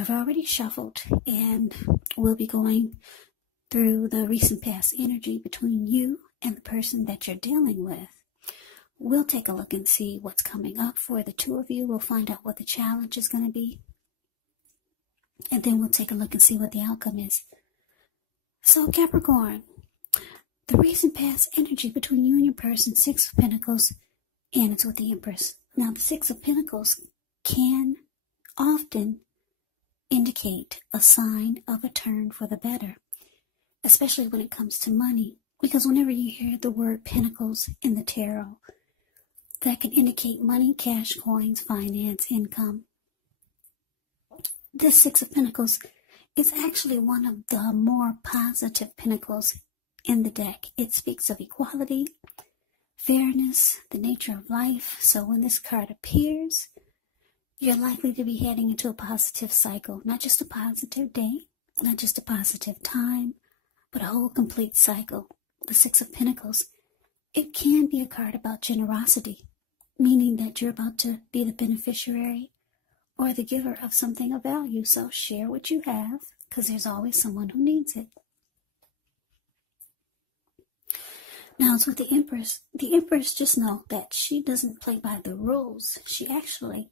I've already shuffled, and we'll be going through the recent past energy between you and the person that you're dealing with. We'll take a look and see what's coming up for the two of you. We'll find out what the challenge is going to be. And then we'll take a look and see what the outcome is. So Capricorn, the recent past energy between you and your person, Six of Pentacles, and it's with the Empress. Now the Six of Pentacles can often indicate a sign of a turn for the better, especially when it comes to money. Because whenever you hear the word Pentacles in the tarot, that can indicate money, cash, coins, finance, income. This Six of Pentacles is actually one of the more positive pentacles in the deck. It speaks of equality, fairness, the nature of life. So when this card appears, you're likely to be heading into a positive cycle. Not just a positive day, not just a positive time, but a whole complete cycle. The Six of Pentacles, it can be a card about generosity, meaning that you're about to be the beneficiary or the giver of something of value. So share what you have, because there's always someone who needs it. Now it's with the Empress. The Empress, just know that she doesn't play by the rules. She actually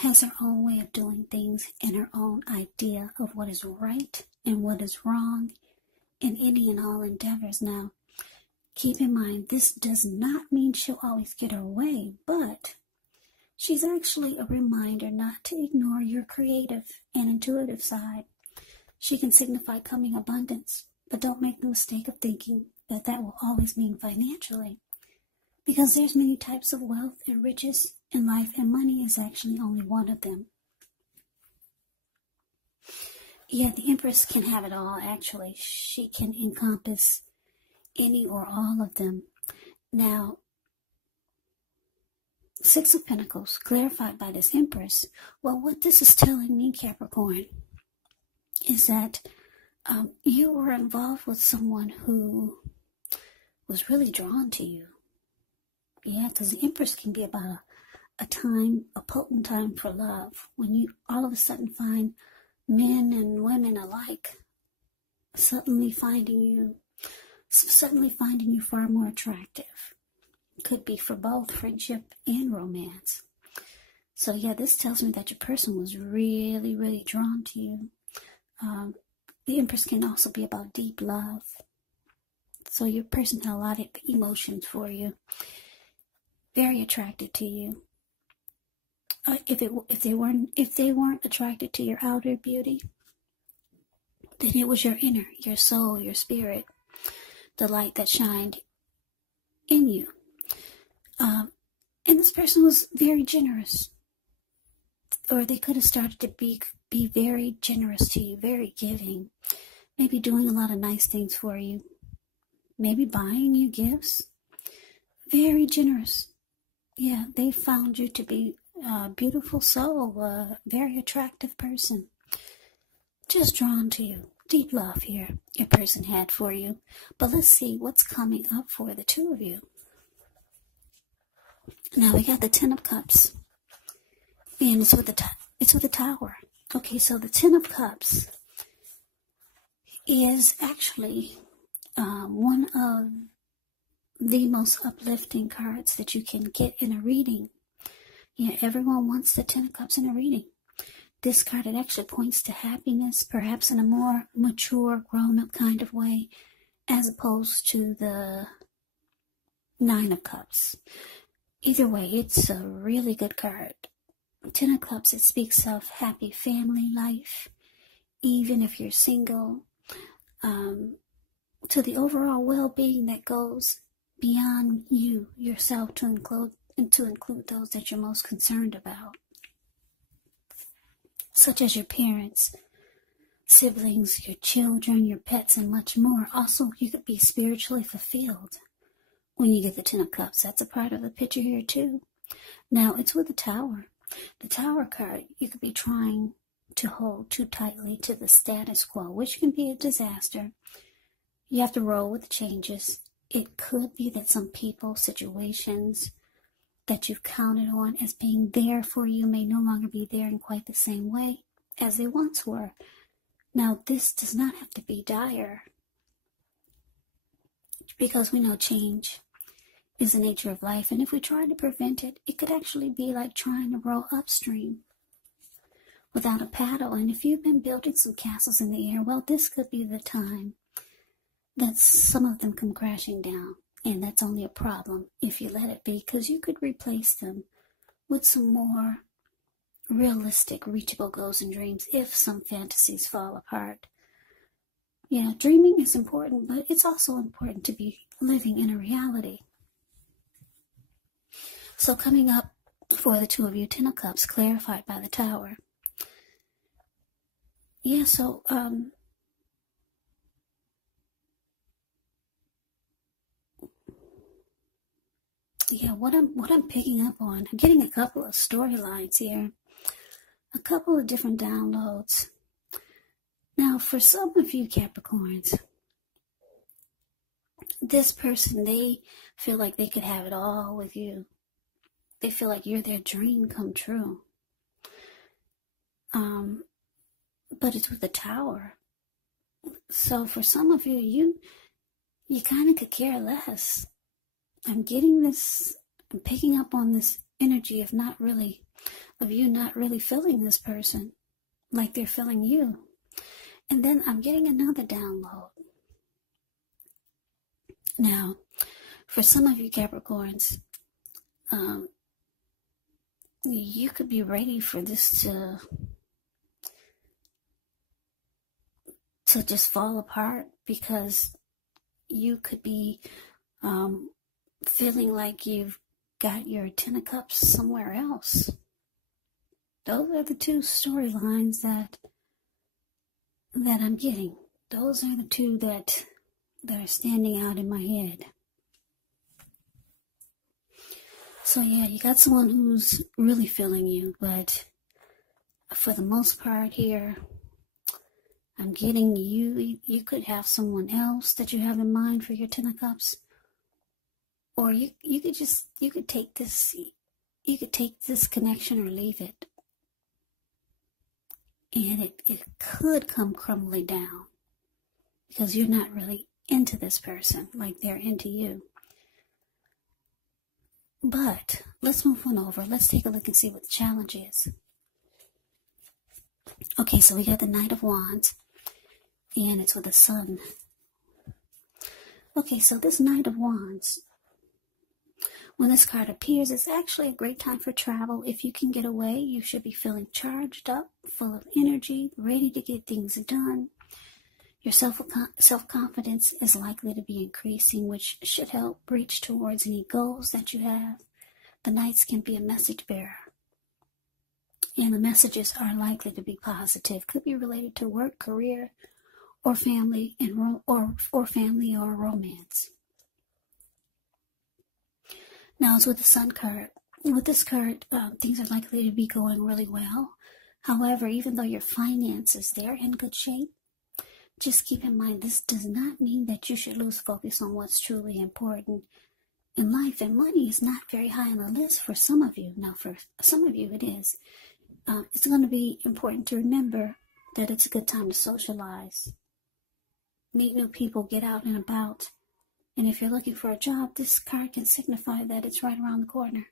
has her own way of doing things and her own idea of what is right and what is wrong in any and all endeavors. Now, keep in mind, this does not mean she'll always get her way, but she's actually a reminder not to ignore your creative and intuitive side. She can signify coming abundance, but don't make the mistake of thinking that that will always mean financially, because there's many types of wealth and riches in life, and money is actually only one of them. Yeah, the Empress can have it all, actually. She can encompass any or all of them. Now, Six of Pentacles, clarified by this Empress. Well, what this is telling me, Capricorn, is that you were involved with someone who was really drawn to you. Yeah, because the Empress can be about a time, a potent time for love, when you all of a sudden find men and women alike suddenly finding you far more attractive. Could be for both friendship and romance. So yeah, this tells me that your person was really, really drawn to you. The Empress can also be about deep love. So your person had a lot of emotions for you. Very attracted to you. If they weren't attracted to your outer beauty, then it was your inner, your soul, your spirit, the light that shined in you. And this person was very generous, or they could have started to be very generous to you, very giving, maybe doing a lot of nice things for you, maybe buying you gifts. Very generous. Yeah, they found you to be a beautiful soul, a very attractive person, just drawn to you. Deep love here your person had for you. But let's see what's coming up for the two of you. Now we got the Ten of Cups, and it's with the Tower. Okay, so the Ten of Cups is actually one of the most uplifting cards that you can get in a reading. Yeah, everyone wants the Ten of Cups in a reading. This card, it actually points to happiness, perhaps in a more mature, grown-up kind of way, as opposed to the Nine of Cups. Either way, it's a really good card. Ten of Cups, it speaks of happy family life, even if you're single, to the overall well-being that goes beyond you, yourself, to include those that you're most concerned about, such as your parents, siblings, your children, your pets, and much more. Also, you could be spiritually fulfilled when you get the Ten of Cups. That's a part of the picture here too. Now, it's with the Tower. The Tower card, you could be trying to hold too tightly to the status quo, which can be a disaster. You have to roll with the changes. It could be that some people, situations that you've counted on as being there for you may no longer be there in quite the same way. as they once were. Now, this does not have to be dire, because we know change is the nature of life, and if we try to prevent it, it could actually be like trying to row upstream without a paddle. And if you've been building some castles in the air, well, this could be the time that some of them come crashing down. And that's only a problem if you let it be, because you could replace them with some more realistic, reachable goals and dreams if some fantasies fall apart. Yeah, dreaming is important, but it's also important to be living in a reality. So coming up for the two of you, Ten of Cups, clarified by the Tower. Yeah, so, yeah, what I'm picking up on, I'm getting a couple of storylines here, a couple of different downloads. Now, for some of you Capricorns, this person, they feel like they could have it all with you. They feel like you're their dream come true. But it's with the Tower. So for some of you, you kind of could care less. I'm getting this, I'm picking up on this energy of you not really feeling this person like they're feeling you. And then I'm getting another download. Now, for some of you Capricorns, you could be ready for this to just fall apart, because you could be feeling like you've got your Ten of Cups somewhere else. Those are the two storylines that I'm getting. Those are the two that are standing out in my head. So yeah, you got someone who's really feeling you, but for the most part here, I'm getting you could have someone else that you have in mind for your Ten of Cups. Or you could take this connection or leave it. And it could come crumbling down, because you're not really into this person like they're into you. But let's move on over. Let's take a look and see what the challenge is. Okay, so we got the Knight of Wands, and it's with the Sun. Okay, so this Knight of Wands, when this card appears, it's actually a great time for travel. If you can get away, you should be feeling charged up, full of energy, ready to get things done. Your self-confidence is likely to be increasing, which should help reach towards any goals that you have. The Knights can be a message bearer, and the messages are likely to be positive. Could be related to work, career, or family, or family or romance. Now, it's with the Sun card. With this card, things are likely to be going really well. However, even though your finances, they're in good shape, just keep in mind, this does not mean that you should lose focus on what's truly important in life. And money is not very high on the list for some of you. Now, for some of you, it is. It's going to be important to remember that it's a good time to socialize, meet new people, get out and about. And if you're looking for a job, this card can signify that it's right around the corner.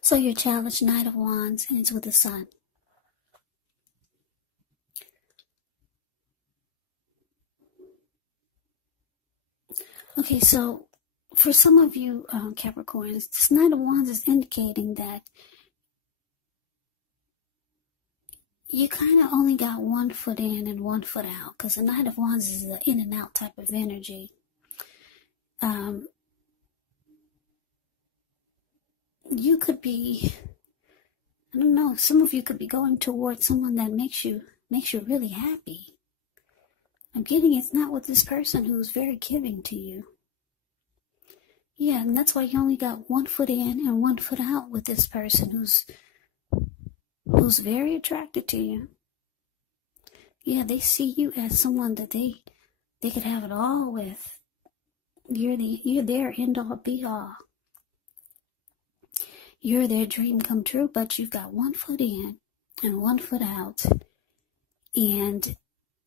So your challenge, Knight of Wands, and it's with the Sun. Okay, so for some of you Capricorns, this Knight of Wands is indicating that you kind of only got one foot in and one foot out, because the Knight of Wands is an in and out type of energy. You could be, I don't know, some of you could be going towards someone that makes you really happy. I'm getting it's not with this person who's very giving to you. Yeah, and that's why you only got one foot in and one foot out with this person who's very attracted to you. Yeah, they see you as someone that they could have it all with. You're their end all be all. you're their dream come true, but you've got one foot in and one foot out, and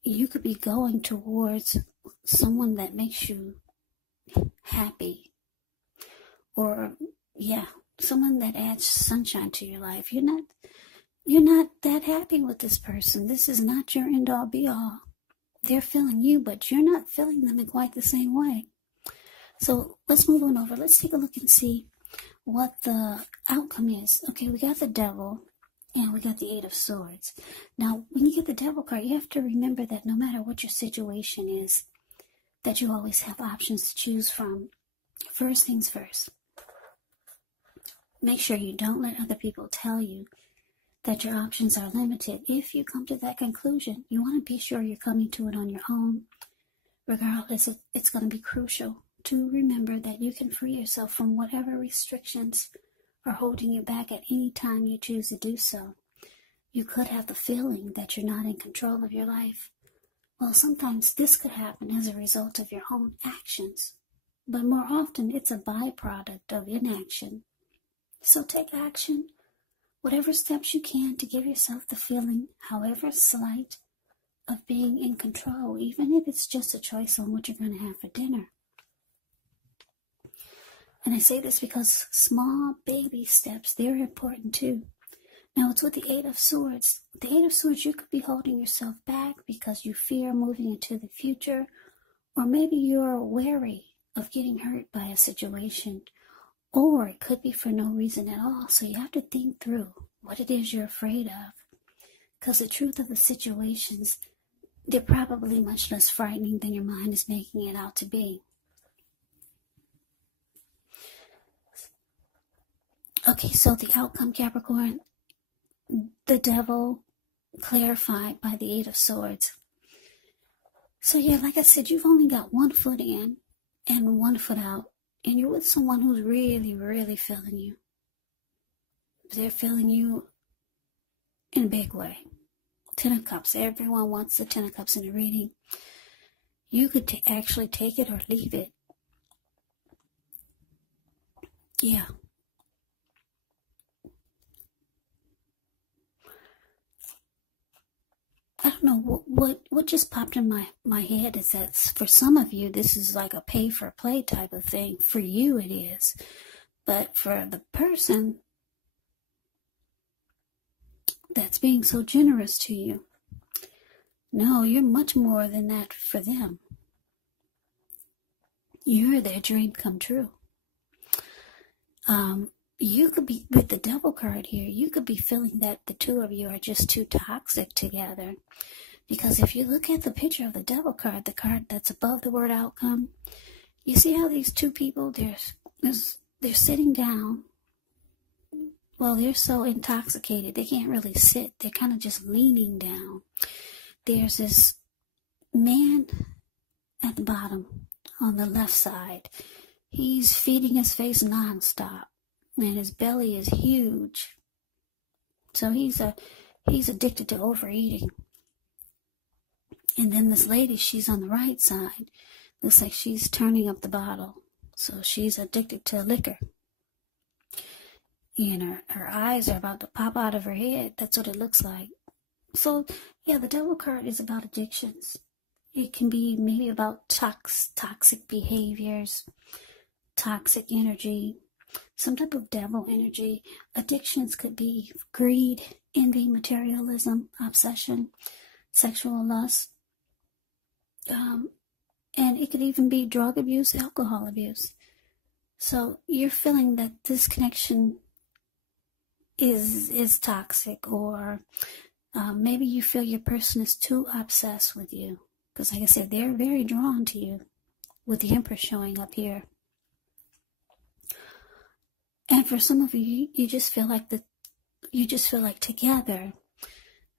you could be going towards someone that makes you happy, or someone that adds sunshine to your life. You're not that happy with this person. This is not your end all be all. They're feeling you, but you're not feeling them in quite the same way. So let's move on over. Let's take a look and see what the outcome is. Okay, we got the Devil and we got the Eight of Swords. Now, when you get the Devil card, you have to remember that no matter what your situation is, that you always have options to choose from. First things first, make sure you don't let other people tell you that your options are limited. If you come to that conclusion, you want to be sure you're coming to it on your own. Regardless, it's going to be crucial to remember that you can free yourself from whatever restrictions are holding you back at any time you choose to do so. You could have the feeling that you're not in control of your life. Well, sometimes this could happen as a result of your own actions, but more often it's a byproduct of inaction. So take action, whatever steps you can, to give yourself the feeling, however slight, of being in control, even if it's just a choice on what you're going to have for dinner. And I say this because small baby steps, they're important too. Now, it's with the Eight of Swords. The Eight of Swords, you could be holding yourself back because you fear moving into the future, or maybe you're wary of getting hurt by a situation, or it could be for no reason at all. So you have to think through what it is you're afraid of, because the truth of the situations, they're probably much less frightening than your mind is making it out to be. Okay, so the outcome, Capricorn, the Devil clarified by the Eight of Swords. So yeah, like I said, you've only got one foot in and one foot out, and you're with someone who's really, really feeling you. They're feeling you in a big way. Ten of Cups. Everyone wants the Ten of Cups in a reading. You could actually take it or leave it. Yeah. I don't know, what just popped in my head is that for some of you, this is like a pay-for-play type of thing. For you, it is. But for the person that's being so generous to you, no, you're much more than that for them. You're their dream come true. You could be, with the Devil card here, you could be feeling that the two of you are just too toxic together. Because if you look at the picture of the Devil card, the card that's above the word outcome, you see how these two people, they're sitting down. Well, they're so intoxicated, they can't really sit. They're kind of just leaning down. There's this man at the bottom on the left side. He's feeding his face nonstop, and his belly is huge. So he's addicted to overeating. And then this lady, she's on the right side. Looks like she's turning up the bottle. So she's addicted to liquor. And her eyes are about to pop out of her head. That's what it looks like. So, yeah, the Devil card is about addictions. It can be maybe about toxic behaviors, toxic energy, some type of devil energy. Addictions could be greed, envy, materialism, obsession, sexual lust. And it could even be drug abuse, alcohol abuse. So you're feeling that this connection is toxic, or maybe you feel your person is too obsessed with you. Because like I said, they're very drawn to you, with the Empress showing up here. And for some of you, you just feel like together,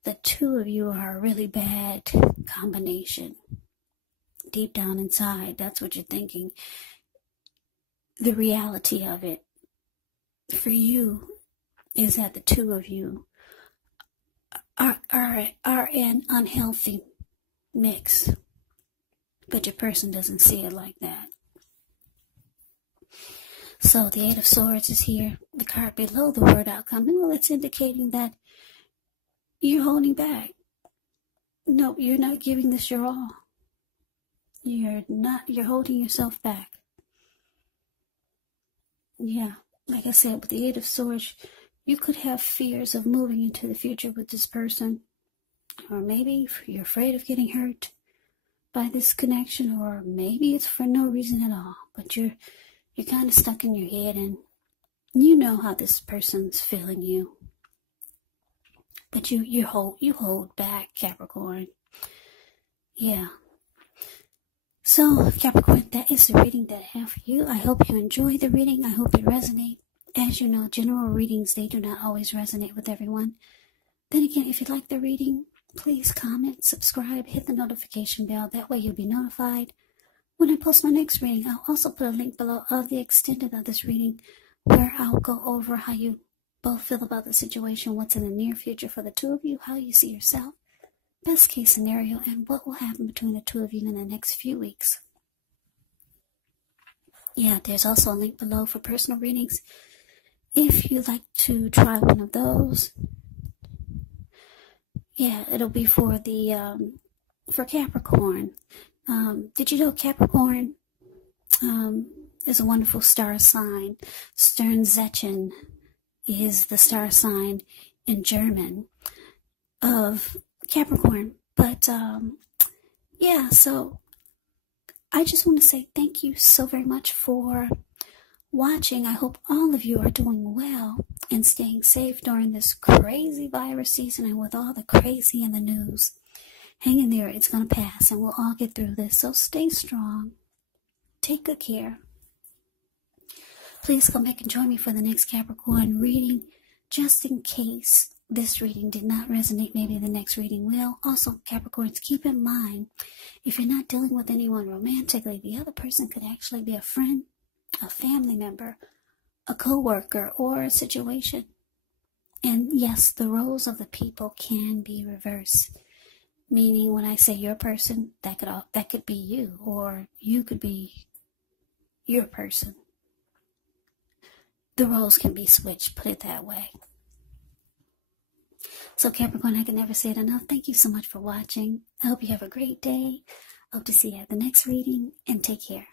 the two of you are a really bad combination. Deep down inside, that's what you're thinking. The reality of it for you is that the two of you are an unhealthy mix, but your person doesn't see it like that. So the Eight of Swords is here. The card below the word outcome. Well, it's indicating that you're holding back. No, you're not giving this your all. You're holding yourself back. Yeah, like I said, with the Eight of Swords, you could have fears of moving into the future with this person. Or maybe you're afraid of getting hurt by this connection, or maybe it's for no reason at all. But you're kind of stuck in your head, and you know how this person's feeling you. But you hold back, Capricorn. Yeah. So, Capricorn, that is the reading that I have for you. I hope you enjoy the reading. I hope it resonates. As you know, general readings, they do not always resonate with everyone. Then again, if you like the reading, please comment, subscribe, hit the notification bell. That way you'll be notified when I post my next reading. I'll also put a link below of the extended of this reading where I'll go over how you both feel about the situation, what's in the near future for the two of you, how you see yourself, best case scenario, and what will happen between the two of you in the next few weeks. Yeah, there's also a link below for personal readings. If you'd like to try one of those, yeah, it'll be for the for Capricorn. Did you know Capricorn is a wonderful star sign? Sternzeichen is the star sign in German of Capricorn. But yeah, so I just want to say thank you so very much for watching. I hope all of you are doing well and staying safe during this crazy virus season and with all the crazy in the news. Hang in there, it's going to pass and we'll all get through this. So stay strong. Take good care. Please come back and join me for the next Capricorn reading, just in case this reading did not resonate. Maybe the next reading will. Also, Capricorns, keep in mind, if you're not dealing with anyone romantically, the other person could actually be a friend, a family member, a co-worker, or a situation. And yes, the roles of the people can be reversed. Meaning, when I say your person, that could be you, or you could be your person. The roles can be switched, put it that way. So Capricorn, I can never say it enough. Thank you so much for watching. I hope you have a great day. Hope to see you at the next reading, and take care.